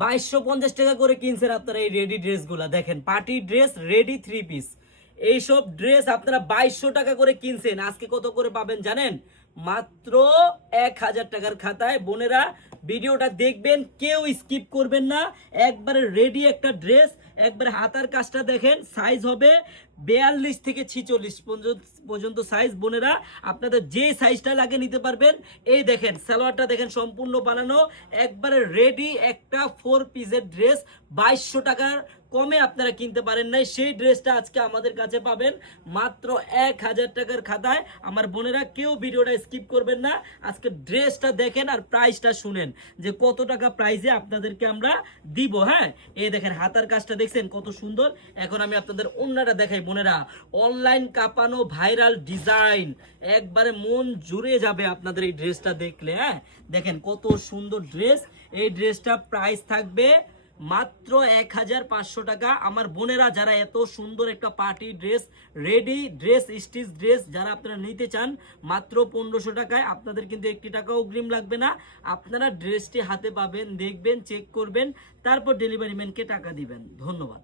2250 টাকা করে কিনছেন আপনারা এই রেডি ড্রেসগুলা। দেখেন পার্টি ড্রেস রেডি 3 পিস, এইসব ড্রেস আপনারা 2200 টাকা করে কিনছেন। আজকে কত করে পাবেন জানেন? মাত্র 1000 টাকার খাতায়। বোনেরা ভিডিওটা দেখবেন, কেউ স্কিপ করবেন না। একবারে রেডি একটা ড্রেস, একবারে হাতার কাজটা দেখেন, সাইজ হবে 42 থেকে 46 পর্যন্ত সাইজ। বোনেরা আপনাদের যে সাইজটা লাগে নিতে পারবেন। এই দেখেন সালোয়ারটা দেখেন সম্পূর্ণ বানানো, একবারে রেডি একটা 4 পিসের ড্রেস। 2200 টাকার কমে আপনারা কিনতে পারেন নাই, সেই ড্রেসটা আজকে আমাদের কাছে পাবেন মাত্র 1000 টাকার খাতায়। আমার বোনেরা কেউ ভিডিওটা স্কিপ করবেন না, আজকে ড্রেসটা দেখেন আর প্রাইসটা শুনেন যে কত টাকা প্রাইসে আপনাদেরকে আমরা দিব। হ্যাঁ, এই দেখেন হাতার কাজটা দেখছেন কত সুন্দর। এখন আমি আপনাদের ওন্নাটা দেখাই বোনেরা, অনলাইন কাঁপানো ভাইরাল ডিজাইন, একবারে মন জুড়ে যাবে আপনাদের এই ড্রেসটা দেখলে। হ্যাঁ দেখেন কত সুন্দর ড্রেস। এই ড্রেসটা প্রাইস থাকবে মাত্র 1500 টাকা। আমার বোনেরা যারা এত সুন্দর একটা party dress, ready dress, stitch dress যারা আপনারা নিতে চান, মাত্র 1500 টাকায়। আপনাদের কিন্তু 1 টাকাও অগ্রিম লাগবে না। আপনারা ড্রেসটি হাতে পাবেন, দেখবেন, চেক করবেন, তারপর ডেলিভারি ম্যানকে টাকা দিবেন। ধন্যবাদ।